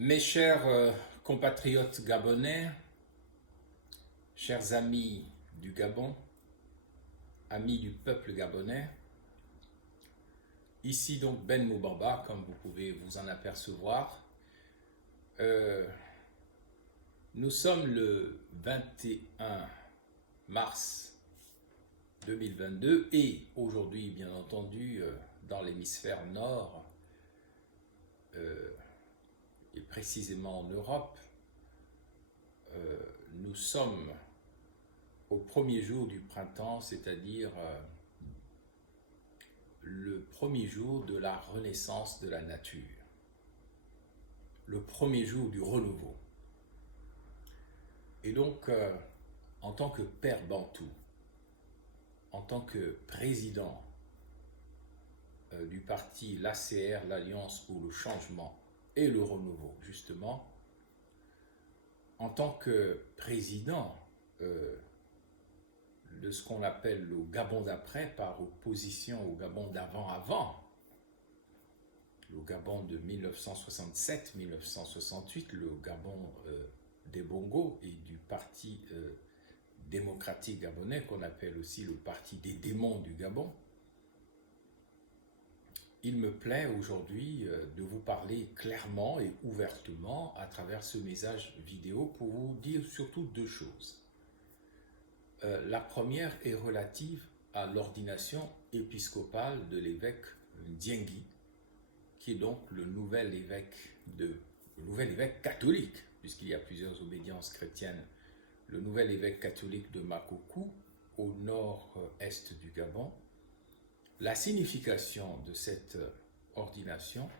Mes chers compatriotes gabonais, chers amis du Gabon, amis du peuple gabonais, ici donc Ben Moubamba, comme vous pouvez vous en apercevoir. Nous sommes le 21 mars 2022 et aujourd'hui, bien entendu, dans l'hémisphère nord, et précisément en Europe, nous sommes au premier jour du printemps, c'est-à-dire le premier jour de la renaissance de la nature, le premier jour du renouveau. Et donc, en tant que père bantou, en tant que président du parti l'ACR, l'Alliance pour le changement et le renouveau, justement, en tant que président de ce qu'on appelle le Gabon d'après, par opposition au Gabon d'avant-avant, le Gabon de 1967-1968, le Gabon des Bongo et du Parti démocratique gabonais, qu'on appelle aussi le Parti des démons du Gabon. Il me plaît aujourd'hui de vous parler clairement et ouvertement à travers ce message vidéo pour vous dire surtout deux choses. La première est relative à l'ordination épiscopale de l'évêque Ndiengui, qui est donc le nouvel évêque catholique, puisqu'il y a plusieurs obédiences chrétiennes, le nouvel évêque catholique de Makokou, au nord-est du Gabon. La signification de cette ordination,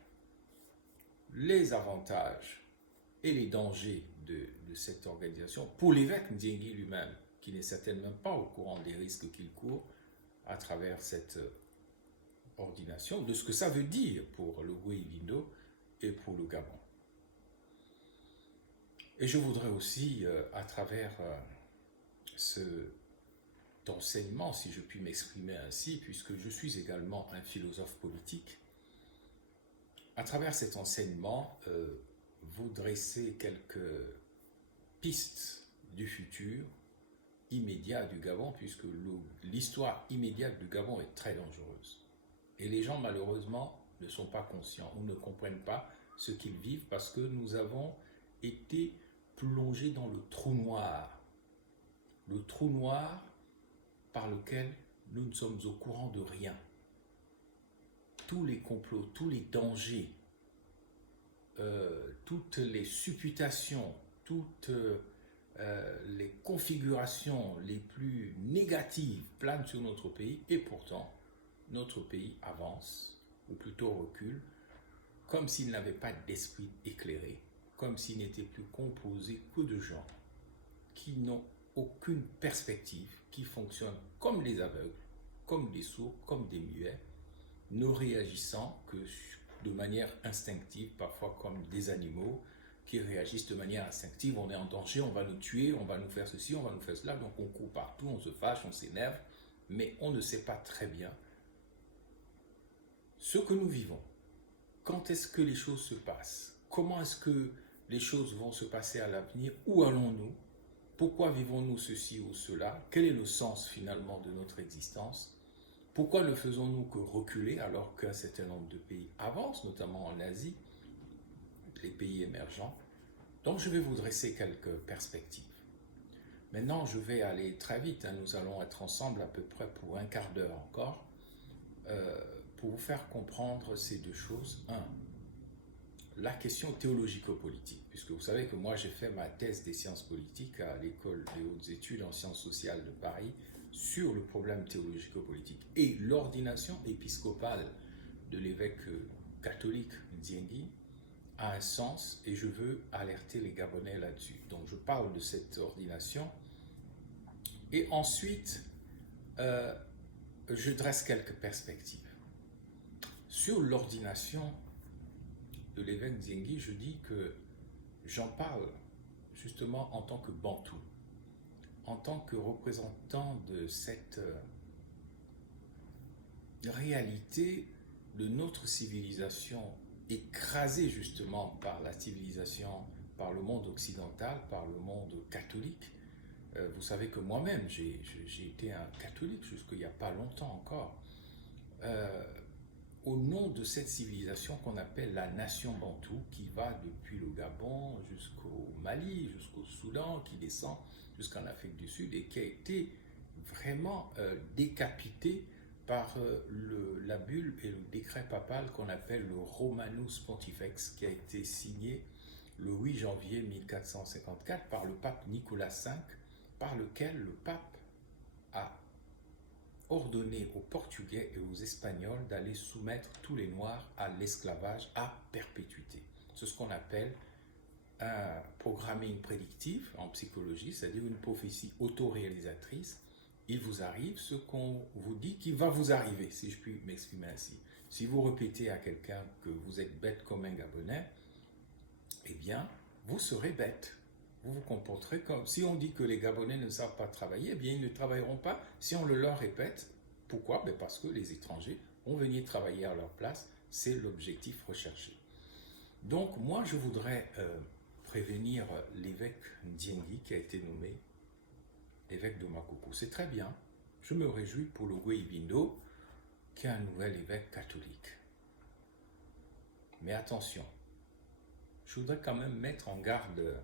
les avantages et les dangers de cette organisation pour l'évêque Ndiengui lui-même, qui n'est certainement pas au courant des risques qu'il court à travers cette ordination, de ce que ça veut dire pour le Goué-Vindo et pour le Gabon. Et je voudrais aussi, à travers cet enseignement, si je puis m'exprimer ainsi, puisque je suis également un philosophe politique, à travers cet enseignement, vous dresser quelques pistes du futur immédiat du Gabon, puisque l'histoire immédiate du Gabon est très dangereuse. Et les gens, malheureusement, ne sont pas conscients ou ne comprennent pas ce qu'ils vivent parce que nous avons été plongés dans le trou noir par lequel nous ne sommes au courant de rien. Tous les complots, tous les dangers, toutes les supputations, toutes les configurations les plus négatives planent sur notre pays et pourtant notre pays avance, ou plutôt recule, comme s'il n'avait pas d'esprit éclairé, comme s'il n'était plus composé que de gens qui n'ont aucune perspective, qui fonctionnent comme des aveugles, comme des sourds, comme des muets, ne réagissant que de manière instinctive, parfois comme des animaux qui réagissent de manière instinctive. On est en danger, on va nous tuer, on va nous faire ceci, on va nous faire cela, donc on court partout, on se fâche, on s'énerve, mais on ne sait pas très bien ce que nous vivons. Quand est-ce que les choses se passent? Comment est-ce que les choses vont se passer à l'avenir? Où allons-nous? Pourquoi vivons-nous ceci ou cela? Quel est le sens finalement de notre existence? Pourquoi ne faisons-nous que reculer alors qu'un certain nombre de pays avancent, notamment en Asie, les pays émergents? Donc je vais vous dresser quelques perspectives. Maintenant, je vais aller très vite, nous allons être ensemble à peu près pour un quart d'heure encore, pour vous faire comprendre ces deux choses. Un, la question théologico-politique, puisque vous savez que moi j'ai fait ma thèse des sciences politiques à l'école des hautes études en sciences sociales de Paris sur le problème théologico-politique et l'ordination épiscopale de l'évêque catholique Ndiengui a un sens et je veux alerter les Gabonais là-dessus. Donc je parle de cette ordination et ensuite je dresse quelques perspectives. Sur l'ordination de l'évêque Ndiengui, je dis que j'en parle justement en tant que bantou, en tant que représentant de cette réalité de notre civilisation écrasés justement par la civilisation, par le monde occidental, par le monde catholique. Vous savez que moi-même, j'ai été un catholique jusqu'il n'y a pas longtemps encore. Euh, Au nom de cette civilisation qu'on appelle la nation bantoue, qui va depuis le Gabon jusqu'au Mali, jusqu'au Soudan, qui descend jusqu'en Afrique du Sud et qui a été vraiment décapitée par la bulle et le décret papal qu'on appelle le Romanus Pontifex, qui a été signé le 8 janvier 1454 par le pape Nicolas V, par lequel le pape a ordonné aux Portugais et aux Espagnols d'aller soumettre tous les Noirs à l'esclavage à perpétuité. C'est ce qu'on appelle un programming prédictif en psychologie, c'est-à-dire une prophétie autoréalisatrice. Il vous arrive ce qu'on vous dit qui va vous arriver, si je puis m'exprimer ainsi. Si vous répétez à quelqu'un que vous êtes bête comme un Gabonais, eh bien, vous serez bête. Vous vous comporterez comme... Si on dit que les Gabonais ne savent pas travailler, eh bien, ils ne travailleront pas si on le leur répète. Pourquoi? Parce que les étrangers vont venir travailler à leur place. C'est l'objectif recherché. Donc, moi, je voudrais prévenir l'évêque Ndiengi qui a été nommé évêque de Makoko. C'est très bien. Je me réjouis pour le Gweïbindo, qui est un nouvel évêque catholique. Mais attention, je voudrais quand même mettre en garde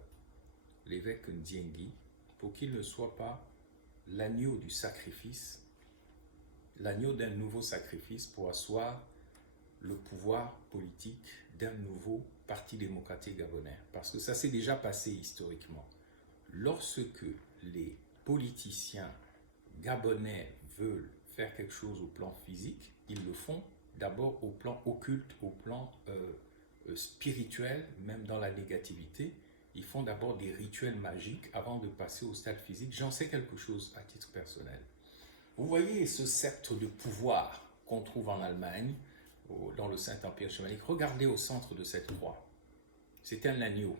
l'évêque Ndiengi pour qu'il ne soit pas l'agneau du sacrifice, l'agneau d'un nouveau sacrifice pour asseoir le pouvoir politique d'un nouveau parti démocratique gabonais. Parce que ça s'est déjà passé historiquement. Lorsque les politiciens gabonais veulent faire quelque chose au plan physique, ils le font d'abord au plan occulte, au plan spirituel, même dans la négativité. Ils font d'abord des rituels magiques avant de passer au stade physique. J'en sais quelque chose à titre personnel. Vous voyez ce sceptre de pouvoir qu'on trouve en Allemagne, dans le Saint-Empire chamanique. Regardez au centre de cette croix. C'est un agneau.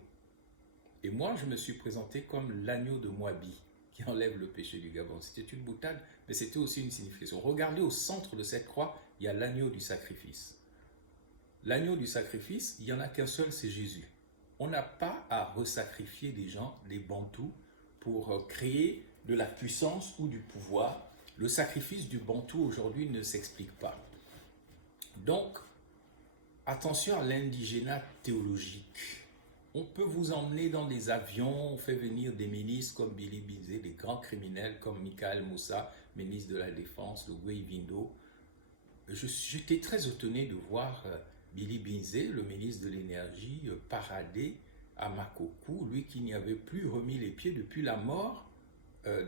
Et moi, je me suis présenté comme l'agneau de Moabi, qui enlève le péché du Gabon. C'était une boutade, mais c'était aussi une signification. Regardez au centre de cette croix, il y a l'agneau du sacrifice. L'agneau du sacrifice, il n'y en a qu'un seul, c'est Jésus. On n'a pas à resacrifier des gens, des bantous, pour créer de la puissance ou du pouvoir. Le sacrifice du bantou aujourd'hui ne s'explique pas. Donc, attention à l'indigénat théologique. On peut vous emmener dans des avions, on fait venir des ministres comme Billy Binzé, des grands criminels comme Michael Moussa, ministre de la Défense, le Gweïbindo. J'étais très étonné de voir Billy Binzé, le ministre de l'Énergie, parader à Makoko, lui qui n'y avait plus remis les pieds depuis la mort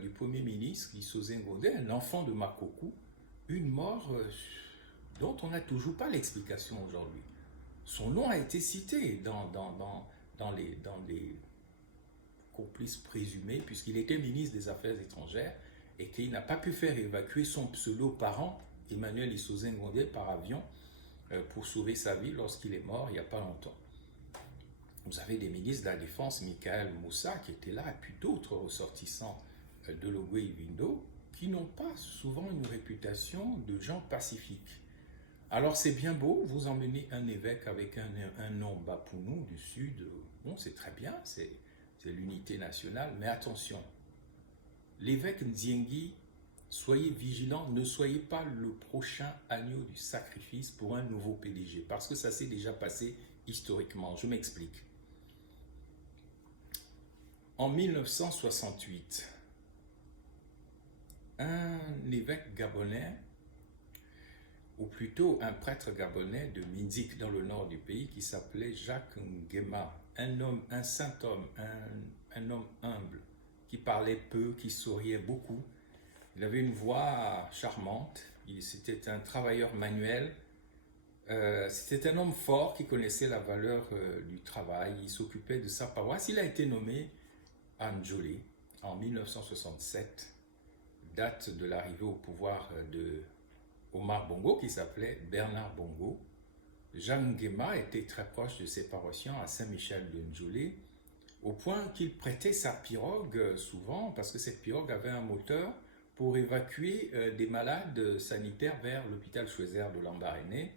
du Premier ministre, Isoze Ngondé, un enfant de Makoko, une mort dont on n'a toujours pas l'explication aujourd'hui. Son nom a été cité dans les complices présumés, puisqu'il était ministre des Affaires étrangères et qu'il n'a pas pu faire évacuer son pseudo-parent, Emmanuel Isoze Ngondé, par avion pour sauver sa vie lorsqu'il est mort il n'y a pas longtemps. Vous avez des ministres de la Défense, Michael Moussa, qui était là, et puis d'autres ressortissants de l'Ogweïbindo, qui n'ont pas souvent une réputation de gens pacifiques. Alors c'est bien beau, vous emmenez un évêque avec un nom Bapounou du Sud, bon c'est très bien, c'est l'unité nationale, mais attention, l'évêque Ndiengi, soyez vigilants, ne soyez pas le prochain agneau du sacrifice pour un nouveau PDG, parce que ça s'est déjà passé historiquement, je m'explique. En 1968, un évêque gabonais, ou plutôt un prêtre gabonais de Minzik dans le nord du pays qui s'appelait Jacques Nguema, un saint homme, un homme humble, qui parlait peu, qui souriait beaucoup. Il avait une voix charmante, c'était un travailleur manuel, c'était un homme fort qui connaissait la valeur du travail, il s'occupait de sa paroisse. Il a été nommé à Njolé en 1967, date de l'arrivée au pouvoir de Omar Bongo, qui s'appelait Bernard Bongo. Jacques Nguema était très proche de ses paroissiens à Saint-Michel de Njolé, au point qu'il prêtait sa pirogue souvent, parce que cette pirogue avait un moteur, pour évacuer des malades sanitaires vers l'hôpital Schweitzer de Lambaréné.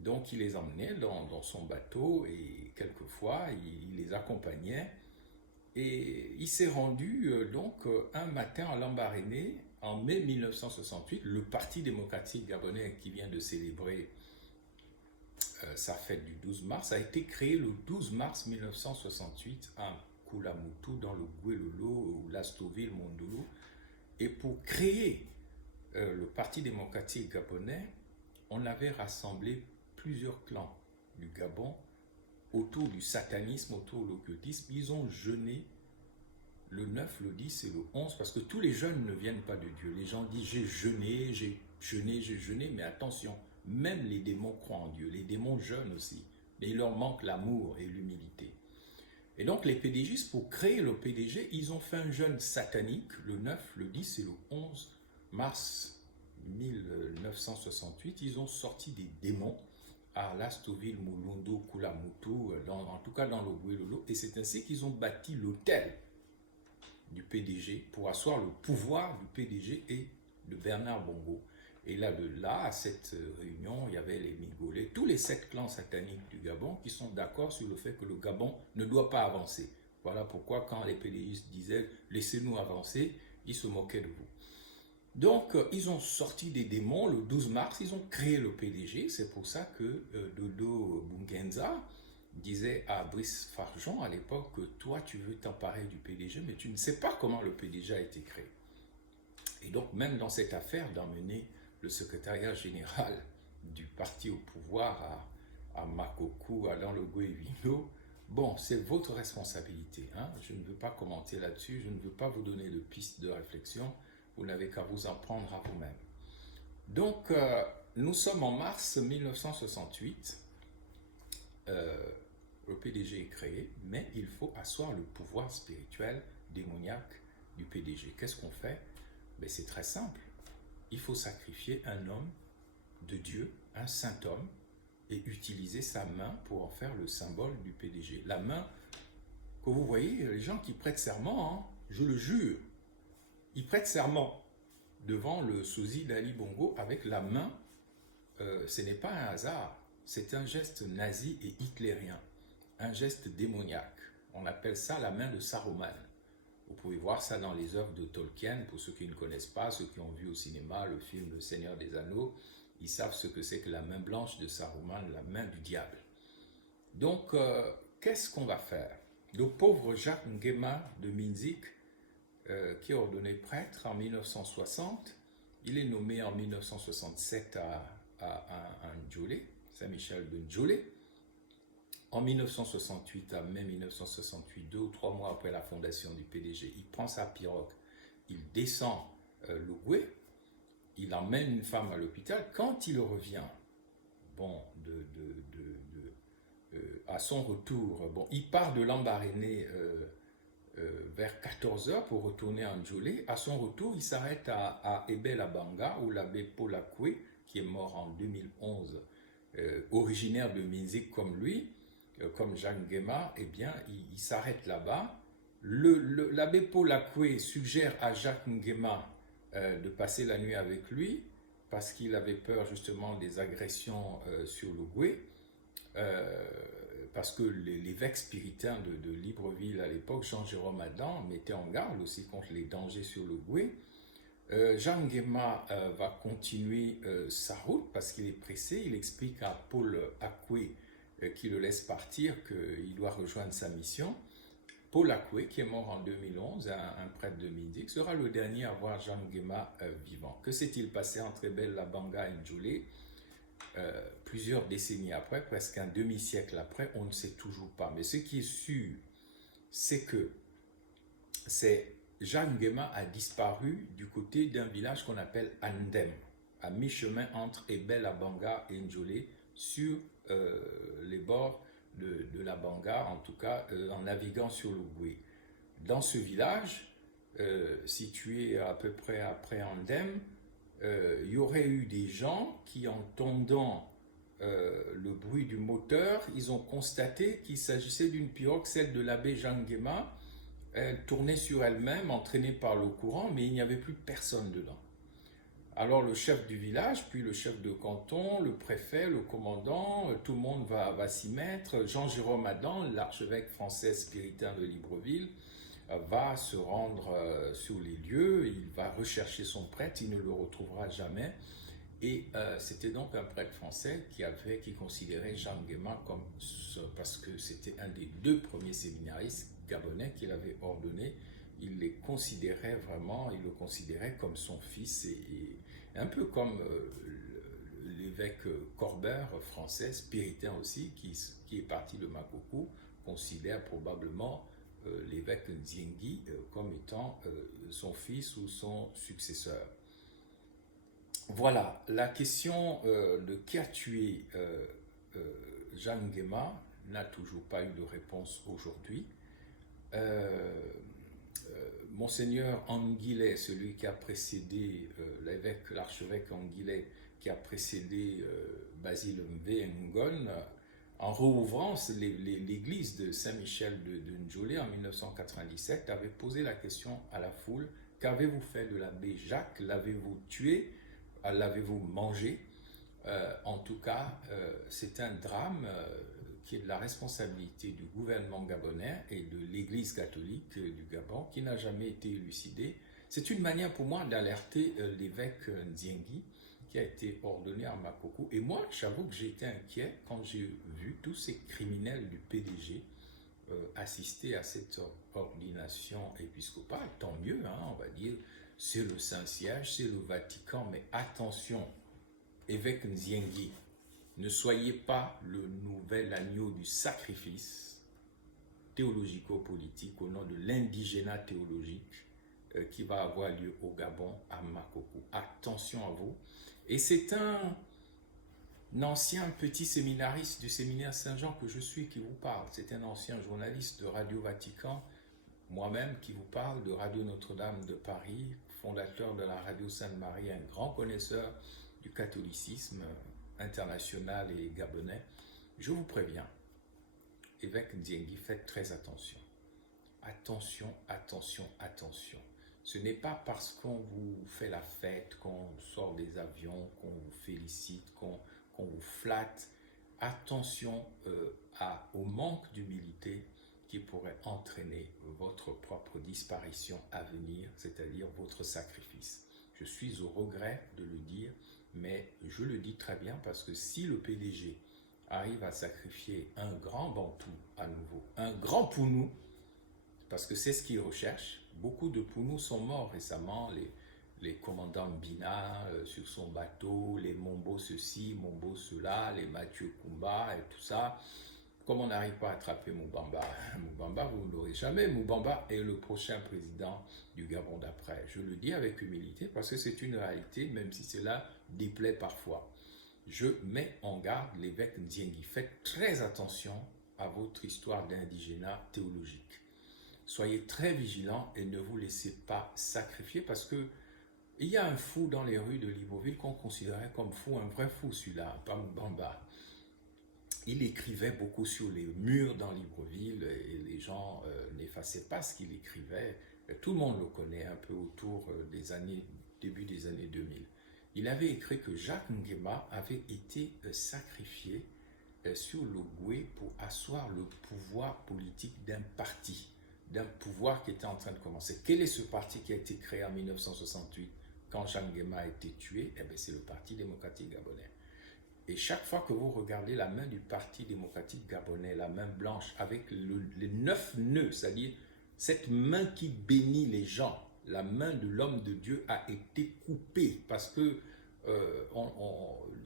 Donc il les emmenait dans son bateau et quelquefois il les accompagnait. Et il s'est rendu un matin à Lambaréné en mai 1968. Le Parti démocratique gabonais qui vient de célébrer sa fête du 12 mars a été créé le 12 mars 1968 à Koulamoutou dans le Guelolo ou Lastoville Mondolo. Et pour créer le Parti démocratique gabonais, on avait rassemblé plusieurs clans du Gabon autour du satanisme, autour de l'occultisme. Ils ont jeûné le 9, le 10 et le 11 parce que tous les jeûnes ne viennent pas de Dieu. Les gens disent j'ai jeûné, j'ai jeûné, j'ai jeûné, mais attention, même les démons croient en Dieu, les démons jeûnent aussi, mais il leur manque l'amour et l'humilité. Et donc les PDGistes, pour créer le PDG, ils ont fait un jeûne satanique le 9, le 10 et le 11 mars 1968. Ils ont sorti des démons à Lastoville, Mulundo, Koulamoutou, en tout cas dans le Guelolo, et c'est ainsi qu'ils ont bâti l'hôtel du PDG pour asseoir le pouvoir du PDG et de Bernard Bongo. Et là, à cette réunion, il y avait les Migolais, tous les 7 clans sataniques du Gabon qui sont d'accord sur le fait que le Gabon ne doit pas avancer. Voilà pourquoi quand les PDGistes disaient « laissez-nous avancer », ils se moquaient de vous. Donc, ils ont sorti des démons le 12 mars, ils ont créé le PDG. C'est pour ça que Dodo Bungenza disait à Brice Farjon à l'époque que toi, tu veux t'emparer du PDG, mais tu ne sais pas comment le PDG a été créé. Et donc, même dans cette affaire d'emmener le secrétariat général du parti au pouvoir à Makokou, à Lanlogo-Evino, bon, c'est votre responsabilité. Hein? Je ne veux pas commenter là-dessus, je ne veux pas vous donner de pistes de réflexion. Vous n'avez qu'à vous en prendre à vous-même. Donc, nous sommes en mars 1968. Le PDG est créé, mais il faut asseoir le pouvoir spirituel démoniaque du PDG. Qu'est-ce qu'on fait? Ben, c'est très simple. Il faut sacrifier un homme de Dieu, un saint homme, et utiliser sa main pour en faire le symbole du PDG. La main que vous voyez, les gens qui prêtent serment, hein, je le jure, ils prêtent serment devant le sosie d'Ali Bongo avec la main. Ce n'est pas un hasard, c'est un geste nazi et hitlérien, un geste démoniaque. On appelle ça la main de Saruman. Vous pouvez voir ça dans les œuvres de Tolkien. Pour ceux qui ne connaissent pas, ceux qui ont vu au cinéma le film Le Seigneur des Anneaux, ils savent ce que c'est que la main blanche de Saruman, la main du diable. Donc, qu'est-ce qu'on va faire? Le pauvre Jacques Nguema de Minzik, qui est ordonné prêtre en 1960, il est nommé en 1967 à Ndjolé, Saint-Michel de Ndjolé. En 1968, à mai 1968, 2 ou 3 mois après la fondation du PDG, il prend sa pirogue, il descend le Goué, il emmène une femme à l'hôpital. Quand il revient, bon, à son retour, bon, il part de Lambaréné vers 14h pour retourner à Ndjolé. À son retour, il s'arrête à Ebel-Abanga, où l'abbé Paul Akoué, qui est mort en 2011, originaire de Minzik comme lui, comme Jacques Nguema, eh bien, il s'arrête là-bas. L'abbé Paul Akoué suggère à Jacques Nguema de passer la nuit avec lui, parce qu'il avait peur justement des agressions sur le Goué, parce que l'évêque spiritain de Libreville à l'époque, Jean-Jérôme Adam, mettait en garde aussi contre les dangers sur le Goué. Jean Nguema va continuer sa route parce qu'il est pressé. Il explique à Paul Akoué qui le laisse partir qu'il doit rejoindre sa mission. Paul Akoué, qui est mort en 2011, un prêtre de Minzik, sera le dernier à voir Jean Nguema vivant. Que s'est-il passé entre Ebel-Abanga et Ndjolé? Plusieurs décennies après, presque un demi-siècle après, on ne sait toujours pas. Mais ce qui est sûr, c'est que Jacques Nguema a disparu du côté d'un village qu'on appelle Andem, à mi-chemin entre Ebel-Abanga et Ndjolé, sur les bords de la Banga, en tout cas en naviguant sur le Goué. Dans ce village, situé à peu près après Andem, il y aurait eu des gens qui, entendant le bruit du moteur, ils ont constaté qu'il s'agissait d'une pirogue, celle de l'abbé Jean Nguema. Elle tournait sur elle-même, entraînée par le courant, mais il n'y avait plus personne dedans. Alors le chef du village, puis le chef de canton, le préfet, le commandant, tout le monde va s'y mettre. Jean-Jérôme Adam, l'archevêque français spiritain de Libreville, va se rendre sur les lieux, il va rechercher son prêtre, il ne le retrouvera jamais. Et c'était donc un prêtre français qui considérait Jean Nguema comme parce que c'était un des 2 premiers séminaristes gabonais qu'il avait ordonné. Il les considérait vraiment, il le considérait comme son fils et un peu comme l'évêque Corbert français, spiritain aussi, qui est parti de Makoko, considère probablement l'évêque Nziengi comme étant son fils ou son successeur. Voilà, la question de qui a tué Jean Nguema n'a toujours pas eu de réponse aujourd'hui. Monseigneur Anguillet, celui qui a précédé l'archevêque Anguillet, qui a précédé Basile Mve Ngon, en rouvrant l'église de Saint-Michel de Ndjolé en 1997, avait posé la question à la foule: qu'avez-vous fait de l'abbé Jacques? L'avez-vous tué? L'avez-vous mangé? En tout cas, c'est un drame qui est de la responsabilité du gouvernement gabonais et de l'Église catholique du Gabon, qui n'a jamais été élucidée. C'est une manière pour moi d'alerter l'évêque Nziengi, qui a été ordonné à Makoko. Et moi, j'avoue que j'ai été inquiet quand j'ai vu tous ces criminels du PDG assister à cette ordination épiscopale. Tant mieux, hein, on va dire, c'est le Saint-Siège, c'est le Vatican, mais attention, évêque Nziengi, ne soyez pas le nouvel agneau du sacrifice théologico-politique au nom de l'indigénat théologique qui va avoir lieu au Gabon, à Makoko. Attention à vous. Et c'est un ancien petit séminariste du séminaire Saint-Jean que je suis qui vous parle. C'est un ancien journaliste de Radio Vatican, moi-même qui vous parle, de Radio Notre-Dame de Paris, fondateur de la Radio Sainte-Marie, un grand connaisseur du catholicisme international et gabonais. Je vous préviens, évêque Nziengi, faites très attention. Attention, attention, attention. Ce n'est pas parce qu'on vous fait la fête, qu'on sort des avions, qu'on vous félicite, qu'on vous flatte. Attention au manque d'humilité qui pourrait entraîner votre propre disparition à venir, c'est-à-dire votre sacrifice. Je suis au regret de le dire, mais je le dis très bien parce que si le PDG arrive à sacrifier un grand Bantou à nouveau, un grand Pounou, parce que c'est ce qu'il recherche, beaucoup de Pounous sont morts récemment, les commandants Bina sur son bateau, les Mombo ceci, Mombo cela, les Mathieu Kumba et tout ça. Comme on n'arrive pas à attraper Moubamba, vous ne l'aurez jamais. Moubamba est le prochain président du Gabon d'après. Je le dis avec humilité parce que c'est une réalité, même si cela déplaît parfois. Je mets en garde l'évêque Nziengi. Faites très attention à votre histoire d'indigénat théologique. Soyez très vigilants et ne vous laissez pas sacrifier parce que il y a un fou dans les rues de Libreville qu'on considérait comme fou, un vrai fou celui-là, pas Moubamba. Il écrivait beaucoup sur les murs dans Libreville et les gens n'effaçaient pas ce qu'il écrivait. Tout le monde le connaît un peu autour début des années 2000. Il avait écrit que Jacques Nguema avait été sacrifié sur le Goué pour asseoir le pouvoir politique d'un parti, d'un pouvoir qui était en train de commencer. Quel est ce parti qui a été créé en 1968 quand Jacques Nguema a été tué? Eh bien, c'est le Parti démocratique gabonais. Et chaque fois que vous regardez la main du Parti démocratique gabonais, la main blanche, avec les 9 nœuds, c'est-à-dire cette main qui bénit les gens, la main de l'homme de Dieu a été coupée parce que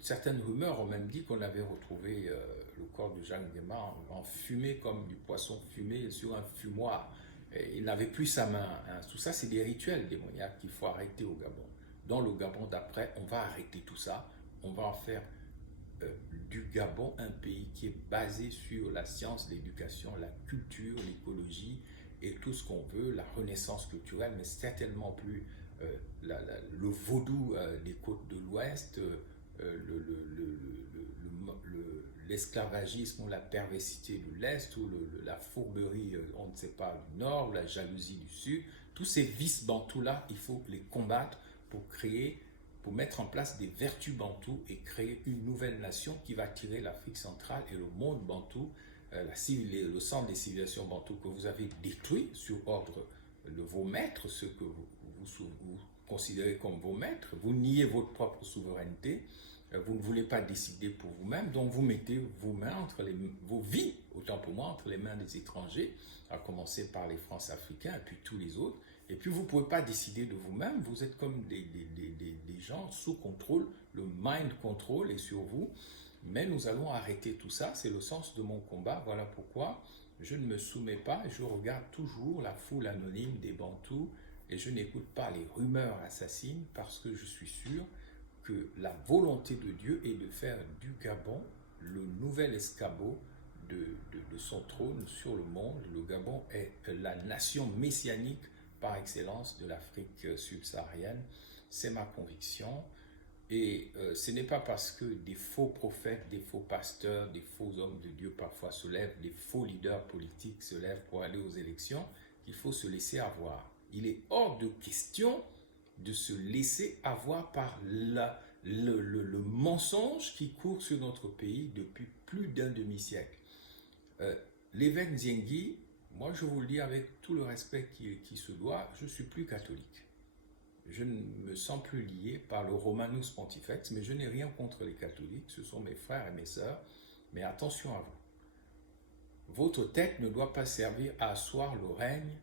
certaines rumeurs ont même dit qu'on avait retrouvé le corps de Jacques Nguema en fumée comme du poisson fumé sur un fumoir. Et il n'avait plus sa main. Hein. Tout ça, c'est des rituels démoniaques qu'il faut arrêter au Gabon. Dans le Gabon d'après, on va arrêter tout ça. On va en faire du Gabon un pays qui est basé sur la science, l'éducation, la culture, l'écologie et tout ce qu'on veut, la renaissance culturelle, mais certainement plus le vaudou des côtes de l'Ouest, l'esclavagisme ou la perversité de l'Est, ou la fourberie, on ne sait pas, du Nord, ou la jalousie du Sud. Tous ces vices bantous-là, il faut les combattre pour créer pour mettre en place des vertus bantoues et créer une nouvelle nation qui va tirer l'Afrique centrale et le monde bantou, le centre des civilisations bantoues que vous avez détruit sur ordre de vos maîtres, ceux que vous considérez comme vos maîtres. Vous niez votre propre souveraineté, vous ne voulez pas décider pour vous-même, donc vous mettez vos vies, autant pour moi, entre les mains des étrangers, à commencer par les France-Africains et puis tous les autres. Et puis vous ne pouvez pas décider de vous-même, vous êtes comme des gens sous contrôle, le mind control est sur vous. Mais nous allons arrêter tout ça, c'est le sens de mon combat. Voilà pourquoi je ne me soumets pas, je regarde toujours la foule anonyme des Bantous et je n'écoute pas les rumeurs assassines parce que je suis sûr que la volonté de Dieu est de faire du Gabon le nouvel escabeau de son trône sur le monde. Le Gabon est la nation messianique par excellence de l'Afrique subsaharienne. C'est ma conviction. Et ce n'est pas parce que des faux prophètes, des faux pasteurs, des faux hommes de Dieu parfois se lèvent, des faux leaders politiques se lèvent pour aller aux élections qu'il faut se laisser avoir. Il est hors de question de se laisser avoir par le mensonge qui court sur notre pays depuis plus d'un demi-siècle. L'évêque Nziengui, moi je vous le dis avec tout le respect qui se doit, je ne suis plus catholique. Je ne me sens plus lié par le Romanus Pontifex, mais je n'ai rien contre les catholiques, ce sont mes frères et mes sœurs, mais attention à vous. Votre tête ne doit pas servir à asseoir le règne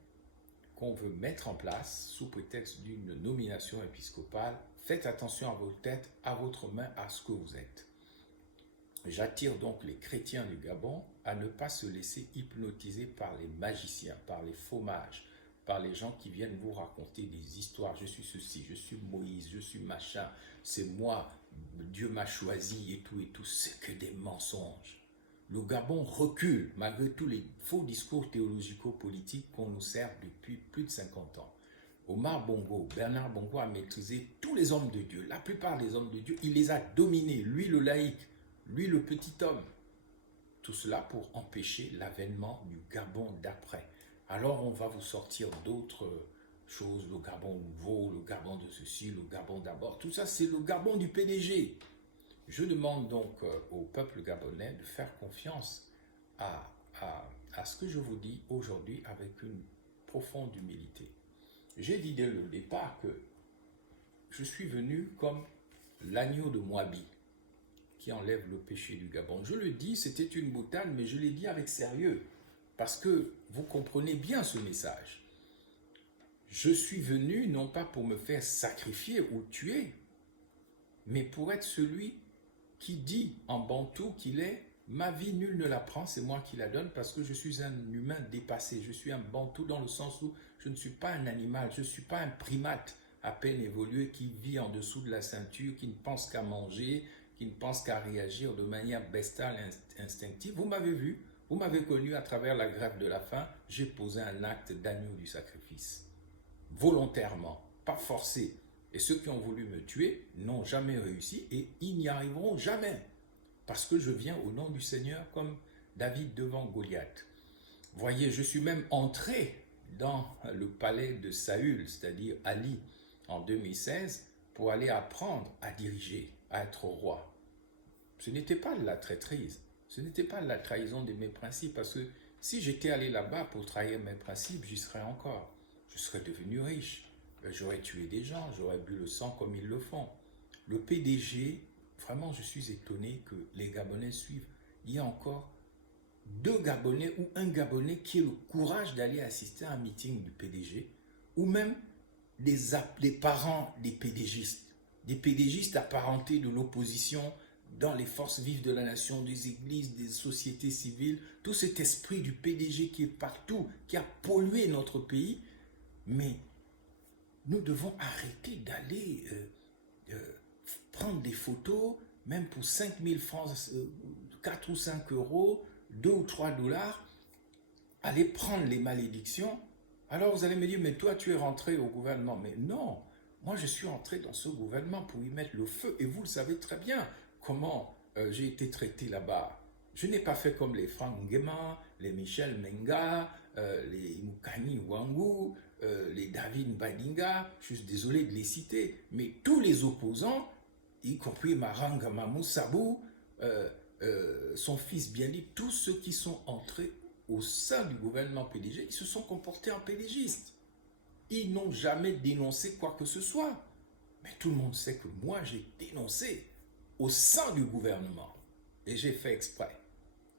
qu'on veut mettre en place sous prétexte d'une nomination épiscopale. Faites attention à votre tête, à votre main, à ce que vous êtes. J'attire donc les chrétiens du Gabon à ne pas se laisser hypnotiser par les magiciens, par les faux mages, par les gens qui viennent vous raconter des histoires. Je suis ceci, je suis Moïse, je suis machin, c'est moi, Dieu m'a choisi et tout, c'est que des mensonges. Le Gabon recule malgré tous les faux discours théologico-politiques qu'on nous sert depuis plus de 50 ans. Omar Bongo, Bernard Bongo a maîtrisé tous les hommes de Dieu, la plupart des hommes de Dieu, il les a dominés, lui le laïc, lui le petit homme. Tout cela pour empêcher l'avènement du Gabon d'après. Alors on va vous sortir d'autres choses, le Gabon nouveau, le Gabon de ceci, le Gabon d'abord. Tout ça, c'est le Gabon du PDG. Je demande donc au peuple gabonais de faire confiance à ce que je vous dis aujourd'hui avec une profonde humilité. J'ai dit dès le départ que je suis venu comme l'agneau de Moabi qui enlève le péché du Gabon. Je le dis, c'était une boutade, mais je l'ai dit avec sérieux. Parce que vous comprenez bien ce message. Je suis venu non pas pour me faire sacrifier ou tuer, mais pour être celui qui dit en bantou qu'il est « ma vie, nul ne la prend, c'est moi qui la donne parce que je suis un humain dépassé. Je suis un bantou dans le sens où je ne suis pas un animal, je ne suis pas un primate à peine évolué qui vit en dessous de la ceinture, qui ne pense qu'à manger, qui ne pense qu'à réagir de manière bestiale, instinctive. Vous m'avez vu. Vous m'avez connu à travers la grève de la faim, j'ai posé un acte d'agneau du sacrifice. Volontairement, pas forcé. Et ceux qui ont voulu me tuer n'ont jamais réussi et ils n'y arriveront jamais. Parce que je viens au nom du Seigneur comme David devant Goliath. Voyez, je suis même entré dans le palais de Saül, c'est-à-dire Ali, en 2016, pour aller apprendre à diriger, à être roi. Ce n'était pas de la traîtrise. Ce n'était pas la trahison de mes principes, parce que si j'étais allé là-bas pour trahir mes principes, j'y serais encore. Je serais devenu riche. J'aurais tué des gens, j'aurais bu le sang comme ils le font. Le PDG, vraiment, je suis étonné que les Gabonais suivent. Il y a encore 2 Gabonais ou un Gabonais qui ait le courage d'aller assister à un meeting du PDG, ou même des parents des PDGistes apparentés de l'opposition, dans les forces vives de la nation, des églises, des sociétés civiles, tout cet esprit du PDG qui est partout, qui a pollué notre pays. Mais nous devons arrêter d'aller prendre des photos, même pour 5 000 francs, 4 ou 5 euros, 2 ou 3 dollars, aller prendre les malédictions. Alors vous allez me dire, mais toi tu es rentré au gouvernement. Mais non, moi je suis rentré dans ce gouvernement pour y mettre le feu, et vous le savez très bien. Comment j'ai été traité là-bas. Je n'ai pas fait comme les Franck Nguema, les Michel Menga, les Mukani Wangu, les David Badinga, je suis désolé de les citer, mais tous les opposants, y compris Maranga Mamou Sabou, son fils bien dit, tous ceux qui sont entrés au sein du gouvernement PDG, ils se sont comportés en PDGistes. Ils n'ont jamais dénoncé quoi que ce soit. Mais tout le monde sait que moi, j'ai dénoncé au sein du gouvernement. Et j'ai fait exprès.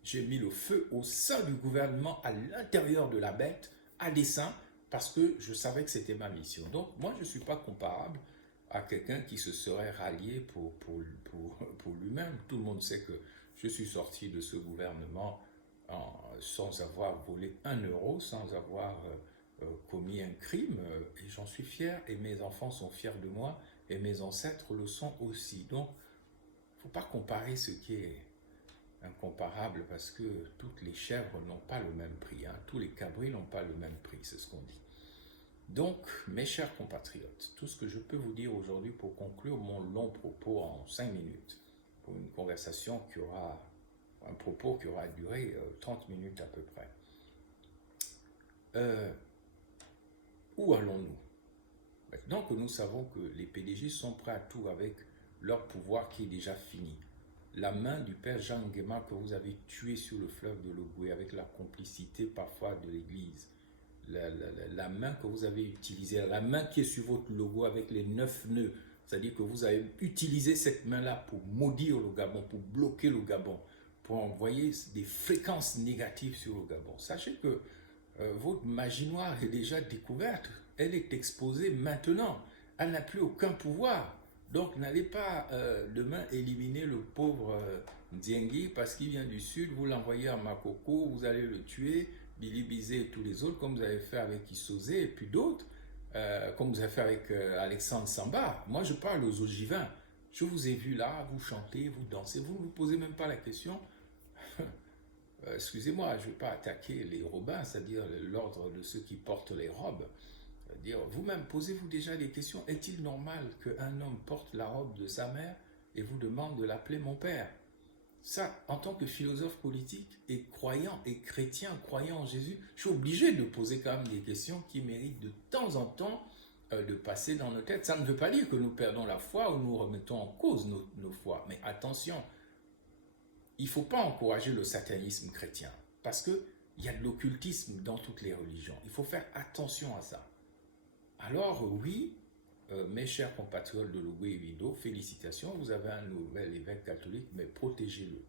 J'ai mis le feu au sein du gouvernement, à l'intérieur de la bête, à dessein, parce que je savais que c'était ma mission. Donc, moi, je ne suis pas comparable à quelqu'un qui se serait rallié pour lui-même. Tout le monde sait que je suis sorti de ce gouvernement sans avoir volé 1 euro, sans avoir commis un crime, et j'en suis fier, et mes enfants sont fiers de moi, et mes ancêtres le sont aussi. Donc, il ne faut pas comparer ce qui est incomparable, parce que toutes les chèvres n'ont pas le même prix, hein. Tous les cabris n'ont pas le même prix, c'est ce qu'on dit. Donc, mes chers compatriotes, tout ce que je peux vous dire aujourd'hui pour conclure mon long propos en 5 minutes, pour une conversation qui aura, un propos qui aura duré 30 minutes à peu près. Où allons-nous? Maintenant que nous savons que les PDG sont prêts à tout avec leur pouvoir qui est déjà fini, la main du père Jean Nguema que vous avez tué sur le fleuve de l'Ogooué avec la complicité parfois de l'Église, la main que vous avez utilisée, la main qui est sur votre logo avec les 9 nœuds, c'est-à-dire que vous avez utilisé cette main-là pour maudire le Gabon, pour bloquer le Gabon, pour envoyer des fréquences négatives sur le Gabon. Sachez que votre magie noire est déjà découverte, elle est exposée maintenant, elle n'a plus aucun pouvoir. Donc n'allez pas demain éliminer le pauvre Ndiengi parce qu'il vient du sud, vous l'envoyez à Makoko, vous allez le tuer, Billy Bizet et tous les autres, comme vous avez fait avec Issosé et puis d'autres, comme vous avez fait avec Alexandre Samba. Moi je parle aux ogivins, je vous ai vu là, vous chantez, vous dansez, vous ne vous posez même pas la question. Excusez-moi, je ne vais pas attaquer les robins, c'est-à-dire l'ordre de ceux qui portent les robes. C'est-à-dire, vous-même, posez-vous déjà des questions. Est-il normal qu'un homme porte la robe de sa mère et vous demande de l'appeler mon père? Ça, en tant que philosophe politique et croyant et chrétien, croyant en Jésus, je suis obligé de poser quand même des questions qui méritent de temps en temps de passer dans nos têtes. Ça ne veut pas dire que nous perdons la foi ou nous remettons en cause nos foi. Mais attention, il ne faut pas encourager le satanisme chrétien parce qu'il y a de l'occultisme dans toutes les religions. Il faut faire attention à ça. Alors oui, mes chers compatriotes de Logoué et Vindo, félicitations, vous avez un nouvel évêque catholique, mais protégez-le.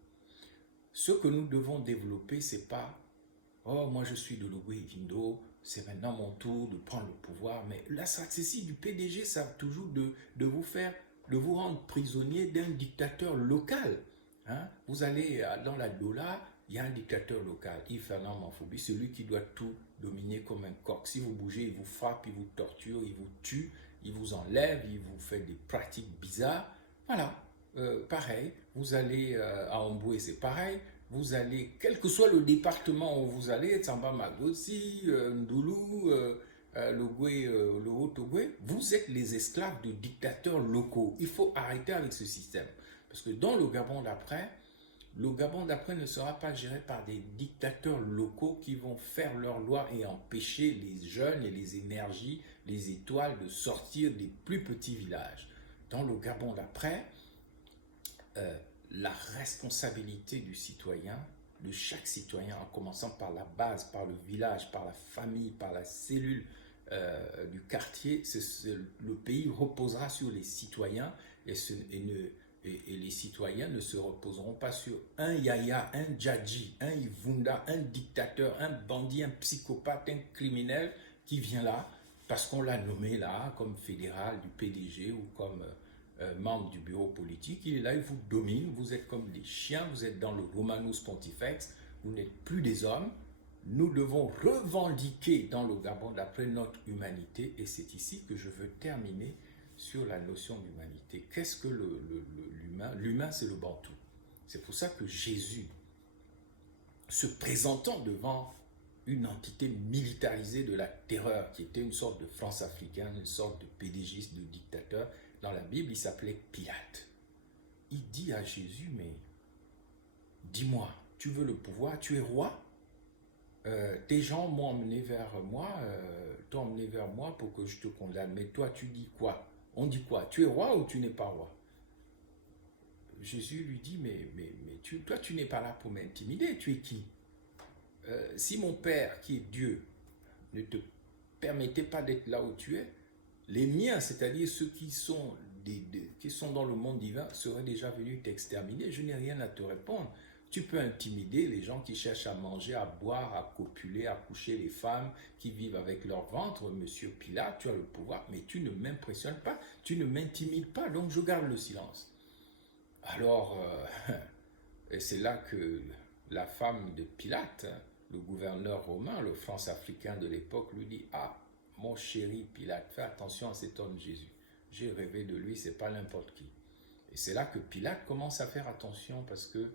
Ce que nous devons développer, c'est pas « Oh, moi je suis de Logoué et Vindo, c'est maintenant mon tour de prendre le pouvoir », mais la stratégie du PDG, ça toujours de vous rendre prisonnier d'un dictateur local. Hein? Vous allez dans la Dola, il y a un dictateur local, Yves Fernand Manfoubi, celui qui doit tout dominer comme un coq. Si vous bougez, il vous frappe, il vous torture, il vous tue, il vous enlève, il vous fait des pratiques bizarres. Voilà, pareil. Vous allez à Omboué, c'est pareil. Vous allez, quel que soit le département où vous allez, Tsamba Magosi, Ndoulou, le Haut-Ogoué, vous êtes les esclaves de dictateurs locaux. Il faut arrêter avec ce système. Parce que dans le Gabon d'après ne sera pas géré par des dictateurs locaux qui vont faire leurs lois et empêcher les jeunes et les énergies, les étoiles de sortir des plus petits villages. Dans le Gabon d'après, la responsabilité du citoyen, de chaque citoyen, en commençant par la base, par le village, par la famille, par la cellule du quartier, le pays reposera sur les citoyens et les citoyens ne se reposeront pas sur un Yaya, un Djadji, un Ivunda, un dictateur, un bandit, un psychopathe, un criminel qui vient là parce qu'on l'a nommé là comme fédéral du PDG ou comme membre du bureau politique. Il est là, il vous domine, vous êtes comme des chiens, vous êtes dans le Romanus Pontifex, vous n'êtes plus des hommes. Nous devons revendiquer dans le Gabon d'après notre humanité et c'est ici que je veux terminer sur la notion d'humanité. Qu'est-ce que l'humain? L'humain, c'est le bantou. C'est pour ça que Jésus, se présentant devant une entité militarisée de la terreur, qui était une sorte de France africaine, une sorte de pédégiste, de dictateur, dans la Bible, il s'appelait Pilate. Il dit à Jésus, mais dis-moi, tu veux le pouvoir, tu es roi. Tes gens m'ont emmené vers moi, t'ont emmené vers moi pour que je te condamne. Mais toi, tu dis quoi? On dit quoi? Tu es roi ou tu n'es pas roi? Jésus lui dit, toi, tu n'es pas là pour m'intimider. Tu es qui? Si mon Père, qui est Dieu, ne te permettait pas d'être là où tu es, les miens, c'est-à-dire ceux qui sont, qui sont dans le monde divin, seraient déjà venus t'exterminer. Je n'ai rien à te répondre. Tu peux intimider les gens qui cherchent à manger, à boire, à copuler, à coucher les femmes qui vivent avec leur ventre. Monsieur Pilate, tu as le pouvoir, mais tu ne m'impressionnes pas, tu ne m'intimides pas, donc je garde le silence. Alors, et c'est là que la femme de Pilate, le gouverneur romain, le France-africain de l'époque, lui dit, ah, mon chéri Pilate, fais attention à cet homme Jésus. J'ai rêvé de lui, c'est pas n'importe qui. Et c'est là que Pilate commence à faire attention parce que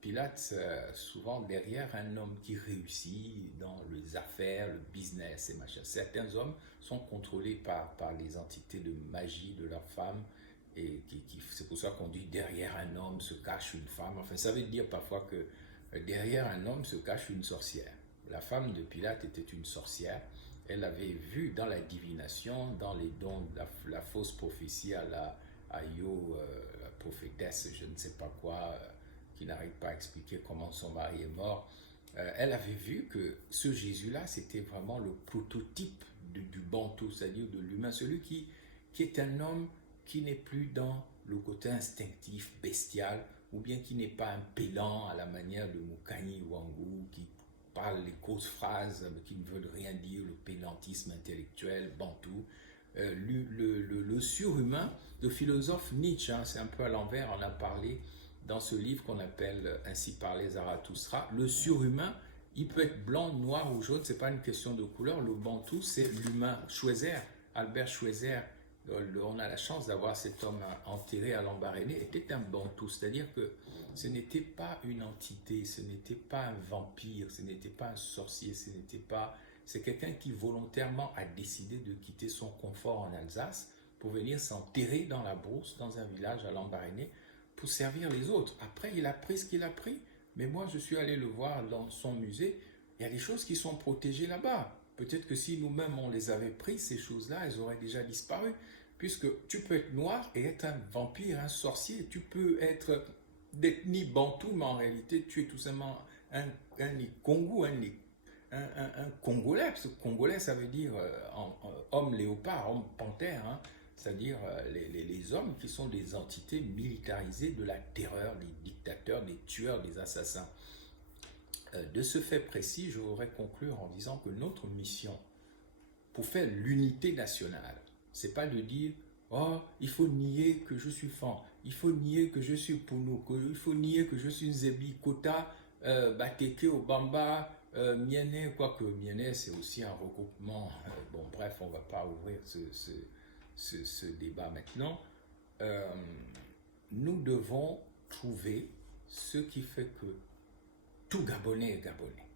Pilate, souvent derrière un homme qui réussit dans les affaires, le business et machin, certains hommes sont contrôlés par les entités de magie de leurs femmes. Et c'est pour ça qu'on dit derrière un homme se cache une femme. Enfin, ça veut dire parfois que derrière un homme se cache une sorcière. La femme de Pilate était une sorcière. Elle avait vu dans la divination, dans les dons, la fausse prophétie à Io, la prophétesse, je ne sais pas quoi, qui n'arrive pas à expliquer comment son mari est mort. Elle avait vu que ce Jésus-là, c'était vraiment le prototype du bantou, c'est-à-dire de l'humain, celui qui est un homme qui n'est plus dans le côté instinctif, bestial, ou bien qui n'est pas un pélant à la manière de Mukanyi Wangu, qui parle les grosses phrases qui ne veulent rien dire, le pédantisme intellectuel, bantou. Le surhumain, le philosophe Nietzsche, hein, c'est un peu à l'envers, on a parlé dans ce livre qu'on appelle Ainsi parlait Zarathustra. Le surhumain, il peut être blanc, noir ou jaune, c'est pas une question de couleur. Le bantou, c'est l'humain. Schweitzer, Albert Schweitzer, on a la chance d'avoir cet homme enterré à Lambaréné, était un bantou, c'est-à-dire que ce n'était pas une entité, ce n'était pas un vampire, ce n'était pas un sorcier, c'est quelqu'un qui volontairement a décidé de quitter son confort en Alsace pour venir s'enterrer dans la brousse, dans un village à Lambaréné, pour servir les autres. Après, il a pris ce qu'il a pris, mais moi je suis allé le voir dans son musée, il y a des choses qui sont protégées là-bas. Peut-être que si nous-mêmes on les avait pris, ces choses-là, elles auraient déjà disparu. Puisque tu peux être noir et être un vampire, un sorcier. Tu peux être d'ethnie bantou, mais en réalité, tu es tout simplement un Congo, un Congolais. Parce que Congolais, ça veut dire homme léopard, homme panthère. Hein, c'est-à-dire les hommes qui sont des entités militarisées de la terreur, des dictateurs, des tueurs, des assassins. De ce fait précis, je voudrais conclure en disant que notre mission, pour faire l'unité nationale, c'est pas de dire oh, il faut nier que je suis Fan, il faut nier que je suis Pounou, il faut nier que je suis Nzebi, Kota, Bateke, Obamba, Miene, quoique Miene c'est aussi un regroupement. Bon, bref, on va pas ouvrir ce débat maintenant. Nous devons trouver ce qui fait que tout Gabonais est Gabonais,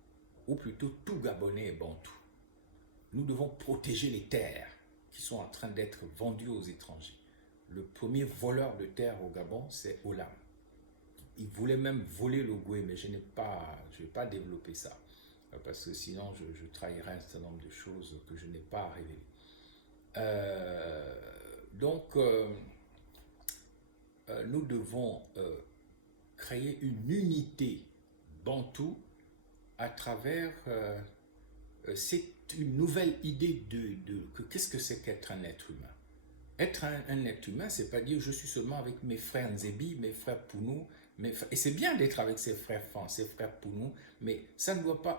ou plutôt tout Gabonais est Bantou. Nous devons protéger les terres qui sont en train d'être vendues aux étrangers. Le premier voleur de terre au Gabon, c'est Olam. Il voulait même voler le Goué, mais je ne vais pas développer ça, parce que sinon je trahirais un certain nombre de choses que je n'ai pas à révéler. Donc, nous devons créer une unité bantou à travers c'est une nouvelle idée de qu'est-ce que c'est qu'être un être humain. Être un être humain, c'est pas dire je suis seulement avec mes frères Nzebi, mes frères Pounou, et c'est bien d'être avec ses frères Fan, ses frères Pounou, mais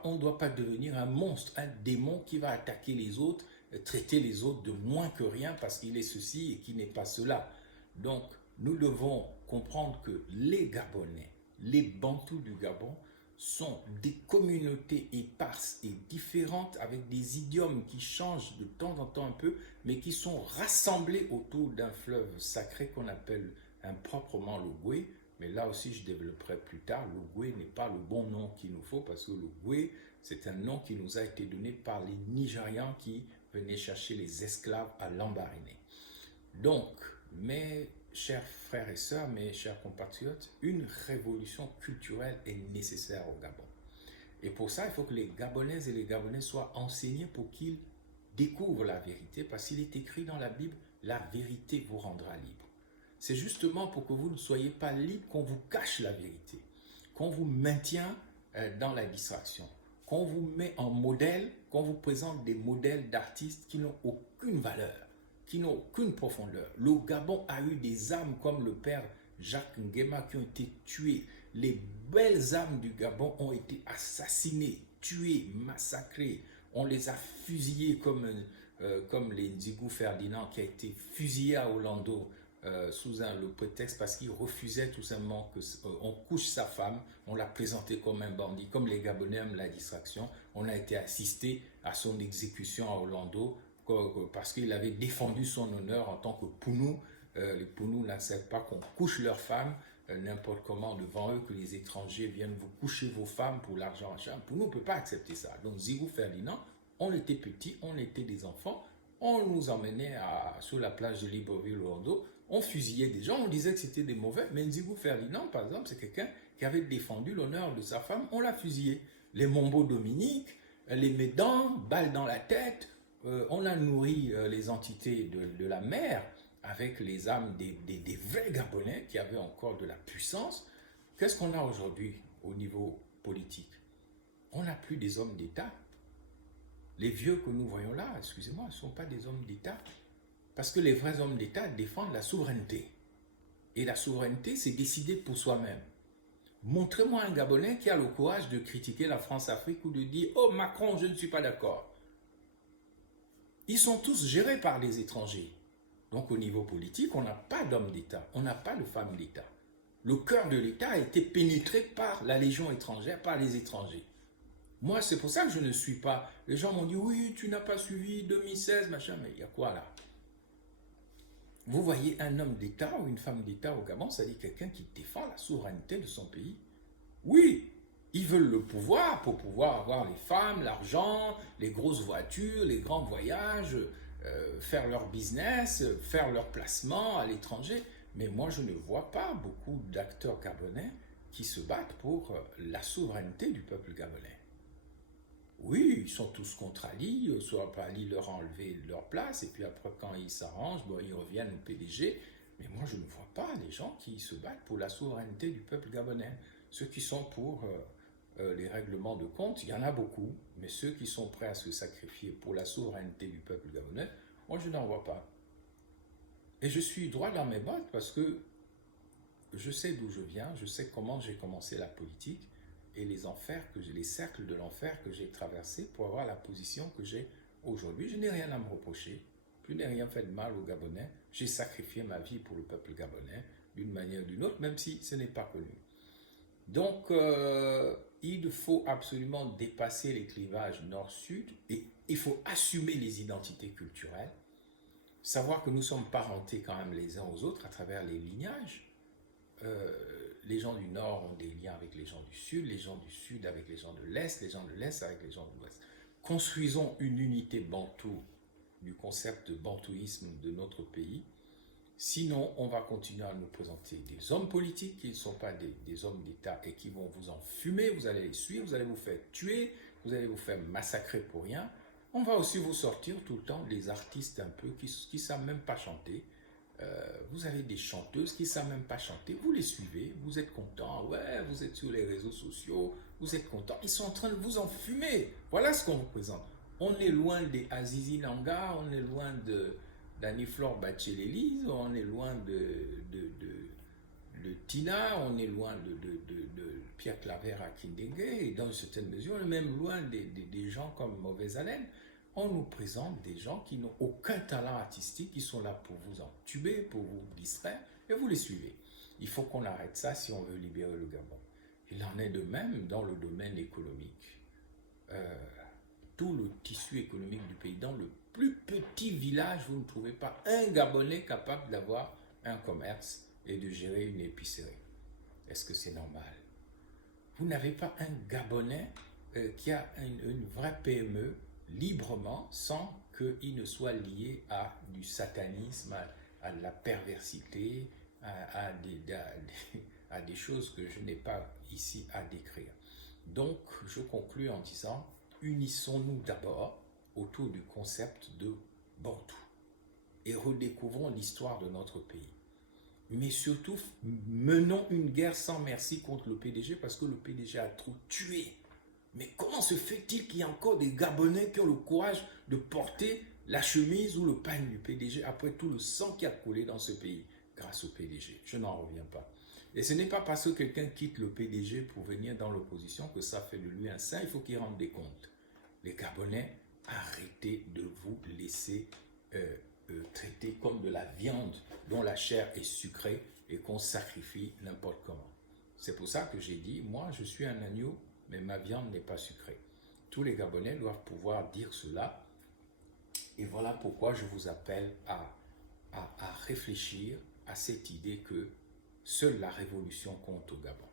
on ne doit pas devenir un monstre, un démon qui va attaquer les autres, traiter les autres de moins que rien parce qu'il est ceci et qu'il n'est pas cela. Donc, nous devons comprendre que les Gabonais, les Bantous du Gabon, sont des communautés éparses et différentes avec des idiomes qui changent de temps en temps un peu, mais qui sont rassemblés autour d'un fleuve sacré qu'on appelle improprement le Goué. Mais là aussi, je développerai plus tard, le Goué n'est pas le bon nom qu'il nous faut parce que le Goué, c'est un nom qui nous a été donné par les Nigérians qui venaient chercher les esclaves à Lambaréné. Donc, mais chers frères et sœurs, mes chers compatriotes, une révolution culturelle est nécessaire au Gabon. Et pour ça, il faut que les Gabonaises et les Gabonais soient enseignés pour qu'ils découvrent la vérité, parce qu'il est écrit dans la Bible, la vérité vous rendra libre. C'est justement pour que vous ne soyez pas libre qu'on vous cache la vérité, qu'on vous maintient dans la distraction, qu'on vous met en modèle, qu'on vous présente des modèles d'artistes qui n'ont aucune valeur, qui n'ont aucune profondeur. Le Gabon a eu des âmes comme le père Jacques Nguema qui ont été tués. Les belles âmes du Gabon ont été assassinées, tuées, massacrées. On les a fusillées comme les Nzigou Ferdinand qui a été fusillé à Orlando sous le prétexte parce qu'il refusait tout simplement qu'on couche sa femme. On l'a présenté comme un bandit. Comme les Gabonais aiment la distraction, on a été assisté à son exécution à Orlando parce qu'il avait défendu son honneur en tant que Pounou. Les Pounous n'acceptent pas qu'on couche leurs femmes n'importe comment devant eux, que les étrangers viennent vous coucher vos femmes pour l'argent. Pounou ne peut pas accepter ça. Donc Nzigou Ferdinand, on était petits, on était des enfants, on nous emmenait sur la plage de Libreville-Orlando, on fusillait des gens, on disait que c'était des mauvais, mais Nzigou Ferdinand, par exemple, c'est quelqu'un qui avait défendu l'honneur de sa femme, on l'a fusillé. Les Mombo Dominique, les Médans, balles dans la tête, on a nourri les entités de la mer avec les âmes des vrais Gabonais qui avaient encore de la puissance. Qu'est-ce qu'on a aujourd'hui au niveau politique? On n'a plus des hommes d'État. Les vieux que nous voyons là, excusez-moi, ne sont pas des hommes d'État. Parce que les vrais hommes d'État défendent la souveraineté. Et la souveraineté, c'est décider pour soi-même. Montrez-moi un Gabonais qui a le courage de critiquer la France-Afrique ou de dire « Oh, Macron, je ne suis pas d'accord ». Ils sont tous gérés par des étrangers. Donc au niveau politique, on n'a pas d'homme d'État, on n'a pas de femme d'État. Le cœur de l'État a été pénétré par la Légion étrangère, par les étrangers. Moi, c'est pour ça que je ne suis pas... Les gens m'ont dit, oui, tu n'as pas suivi 2016, machin, mais il y a quoi là? Vous voyez un homme d'État ou une femme d'État au Gabon, ça dit quelqu'un qui défend la souveraineté de son pays. Oui, ils veulent le pouvoir pour pouvoir avoir les femmes, l'argent, les grosses voitures, les grands voyages, faire leur business, faire leur placement à l'étranger. Mais moi, je ne vois pas beaucoup d'acteurs gabonais qui se battent pour la souveraineté du peuple gabonais. Oui, ils sont tous contre Ali, soit Ali leur a enlevé leur place, et puis après, quand ils s'arrangent, bon, ils reviennent au PDG. Mais moi, je ne vois pas les gens qui se battent pour la souveraineté du peuple gabonais. Ceux qui sont pour les règlements de compte, il y en a beaucoup, mais ceux qui sont prêts à se sacrifier pour la souveraineté du peuple gabonais, moi, je n'en vois pas. Et je suis droit dans mes bottes parce que je sais d'où je viens, je sais comment j'ai commencé la politique, et les enfers les cercles de l'enfer que j'ai traversés pour avoir la position que j'ai aujourd'hui. Je n'ai rien à me reprocher, je n'ai rien fait de mal aux Gabonais, j'ai sacrifié ma vie pour le peuple gabonais d'une manière ou d'une autre, même si ce n'est pas connu. Donc, il faut absolument dépasser les clivages nord-sud et il faut assumer les identités culturelles, savoir que nous sommes parentés quand même les uns aux autres à travers les lignages. Les gens du Nord ont des liens avec les gens du Sud, les gens du Sud avec les gens de l'Est, les gens de l'Est avec les gens de l'Ouest. Construisons une unité bantou du concept de bantouisme de notre pays. Sinon, on va continuer à nous présenter des hommes politiques qui ne sont pas des hommes d'État et qui vont vous enfumer, vous allez les suivre, vous allez vous faire tuer, vous allez vous faire massacrer pour rien. On va aussi vous sortir tout le temps des artistes un peu qui ne savent même pas chanter. Vous avez des chanteuses qui ne savent même pas chanter, vous les suivez, vous êtes contents, ouais, vous êtes sur les réseaux sociaux, vous êtes contents, ils sont en train de vous enfumer. Voilà ce qu'on vous présente. On est loin des Azizi Nanga, on est loin d'Annie-Flore Bachelelise, on est loin de Tina, on est loin de Pierre Claver à Kindenge, et dans une certaine mesure, on est même loin des gens comme Mauvaise Haleine. On nous présente des gens qui n'ont aucun talent artistique, qui sont là pour vous entuber, pour vous distraire, et vous les suivez. Il faut qu'on arrête ça si on veut libérer le Gabon. Il en est de même dans le domaine économique. Tout le tissu économique du pays, dans le plus petit village, vous ne trouvez pas un Gabonais capable d'avoir un commerce et de gérer une épicerie. Est-ce que c'est normal? Vous n'avez pas un Gabonais qui a une vraie PME librement sans qu'il ne soit lié à du satanisme, à de la perversité à des choses que je n'ai pas ici à décrire. Donc, je conclus en disant, unissons-nous d'abord autour du concept de Bantou et redécouvrons l'histoire de notre pays. Mais surtout, menons une guerre sans merci contre le PDG parce que le PDG a trop tué. Mais comment se fait-il qu'il y ait encore des Gabonais qui ont le courage de porter la chemise ou le pagne du PDG après tout le sang qui a coulé dans ce pays grâce au PDG? Je n'en reviens pas. Et ce n'est pas parce que quelqu'un quitte le PDG pour venir dans l'opposition que ça fait de lui un saint. Il faut qu'il rende des comptes. Les Gabonais, arrêtez de vous laisser traiter comme de la viande dont la chair est sucrée et qu'on sacrifie n'importe comment. C'est pour ça que j'ai dit, moi je suis un agneau, mais ma viande n'est pas sucrée. Tous les Gabonais doivent pouvoir dire cela. Et voilà pourquoi je vous appelle à réfléchir à cette idée que seule la révolution compte au Gabon.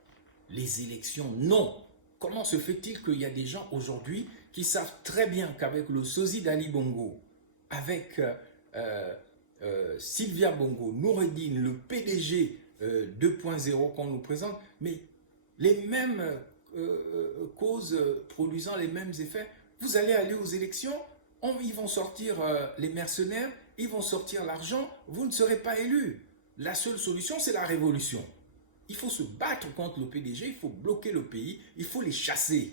Les élections, non. Comment se fait-il qu'il y a des gens aujourd'hui qui savent très bien qu'avec le sosie d'Ali Bongo, avec Sylvia Bongo, Noureddine, le PDG 2.0 qu'on nous présente, mais les mêmes causes produisant les mêmes effets, vous allez aller aux élections, ils vont sortir les mercenaires, ils vont sortir l'argent, vous ne serez pas élu. La seule solution, c'est la révolution. Il faut se battre contre le PDG, il faut bloquer le pays, il faut les chasser.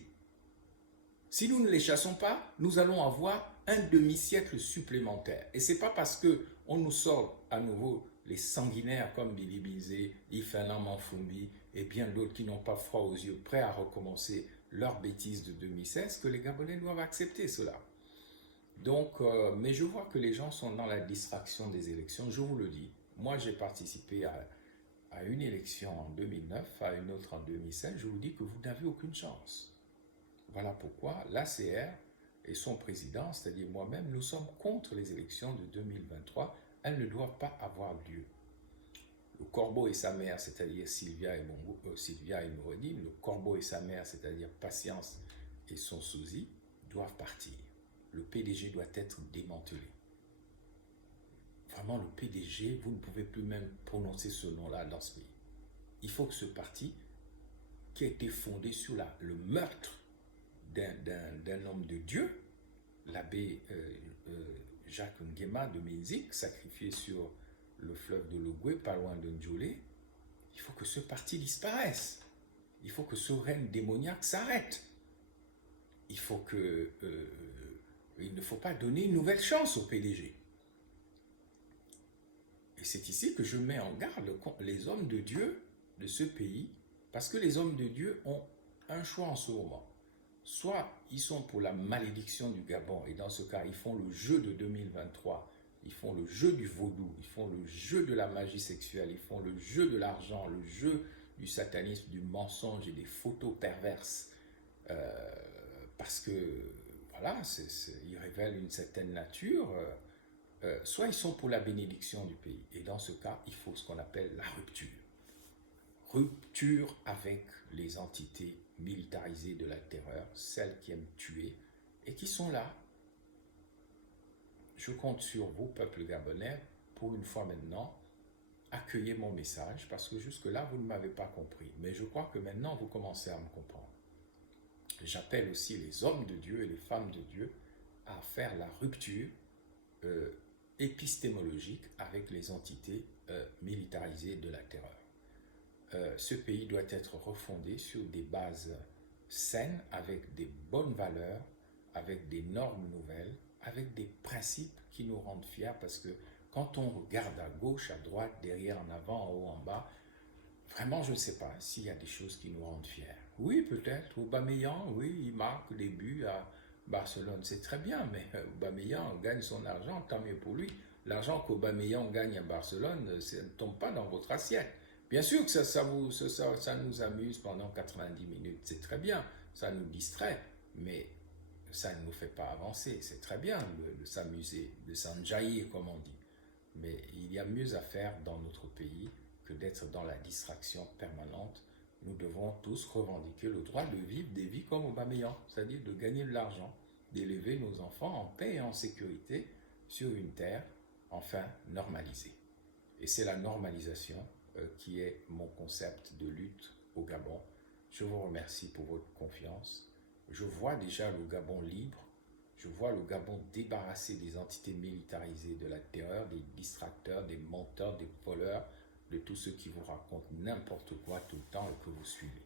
Si nous ne les chassons pas, nous allons avoir un demi-siècle supplémentaire. Et ce n'est pas parce qu'on nous sort à nouveau les sanguinaires comme Billy Bizet, Ifeanyi Manfumbi et bien d'autres qui n'ont pas froid aux yeux, prêts à recommencer leurs bêtises de 2016, que les Gabonais doivent accepter cela. Donc, mais je vois que les gens sont dans la distraction des élections, je vous le dis. Moi, j'ai participé à une élection en 2009, à une autre en 2016. Je vous dis que vous n'avez aucune chance. Voilà pourquoi l'ACR et son président, c'est-à-dire moi-même, nous sommes contre les élections de 2023. Elles ne doivent pas avoir lieu. Le corbeau et sa mère, c'est-à-dire Sylvia et Noureddine, le corbeau et sa mère, c'est-à-dire Patience et son sosie, doivent partir. Le PDG doit être démantelé. Vraiment, le PDG, vous ne pouvez plus même prononcer ce nom-là dans ce pays. Il faut que ce parti, qui a été fondé sur le meurtre d'un homme de Dieu, l'abbé Jacques Nguema de Mexique, sacrifié sur le fleuve de l'Ogooué, pas loin de Ndjolé, il faut que ce parti disparaisse. Il faut que ce règne démoniaque s'arrête. Il ne faut pas donner une nouvelle chance au PDG. Et c'est ici que je mets en garde les hommes de Dieu de ce pays, parce que les hommes de Dieu ont un choix en ce moment. Soit ils sont pour la malédiction du Gabon, et dans ce cas, ils font le jeu de 2023, ils font le jeu du vaudou, ils font le jeu de la magie sexuelle, ils font le jeu de l'argent, le jeu du satanisme, du mensonge et des photos perverses, parce que, voilà, ils révèlent une certaine nature. Soit ils sont pour la bénédiction du pays, et dans ce cas, il faut ce qu'on appelle la rupture. Rupture avec les entités militarisées de la terreur, celles qui aiment tuer et qui sont là. Je compte sur vous, peuple gabonais, pour une fois maintenant, accueillez mon message, parce que jusque-là, vous ne m'avez pas compris. Mais je crois que maintenant, vous commencez à me comprendre. J'appelle aussi les hommes de Dieu et les femmes de Dieu à faire la rupture épistémologique avec les entités militarisées de la terreur. Ce pays doit être refondé sur des bases saines, avec des bonnes valeurs, avec des normes nouvelles, avec des principes qui nous rendent fiers, parce que quand on regarde à gauche, à droite, derrière, en avant, en haut, en bas, vraiment je ne sais pas s'il y a des choses qui nous rendent fiers. Oui, peut-être, Aubameyang, oui, il marque des buts à Barcelone, c'est très bien, mais Aubameyang gagne son argent, tant mieux pour lui. L'argent qu'Aubameyang gagne à Barcelone, ça ne tombe pas dans votre assiette. Bien sûr que ça nous amuse pendant 90 minutes, c'est très bien, ça nous distrait, mais ça ne nous fait pas avancer. C'est très bien de s'amuser, de s'enjailler, comme on dit. Mais il y a mieux à faire dans notre pays que d'être dans la distraction permanente. Nous devons tous revendiquer le droit de vivre des vies comme Aubameyang, c'est-à-dire de gagner de l'argent, d'élever nos enfants en paix et en sécurité sur une terre enfin normalisée. Et c'est la normalisation qui est mon concept de lutte au Gabon. Je vous remercie pour votre confiance. Je vois déjà le Gabon libre. Je vois le Gabon débarrassé des entités militarisées, de la terreur, des distracteurs, des menteurs, des voleurs, de tous ceux qui vous racontent n'importe quoi tout le temps et que vous suivez.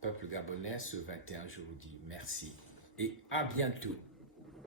Peuple gabonais, ce 21, je vous dis merci et à bientôt.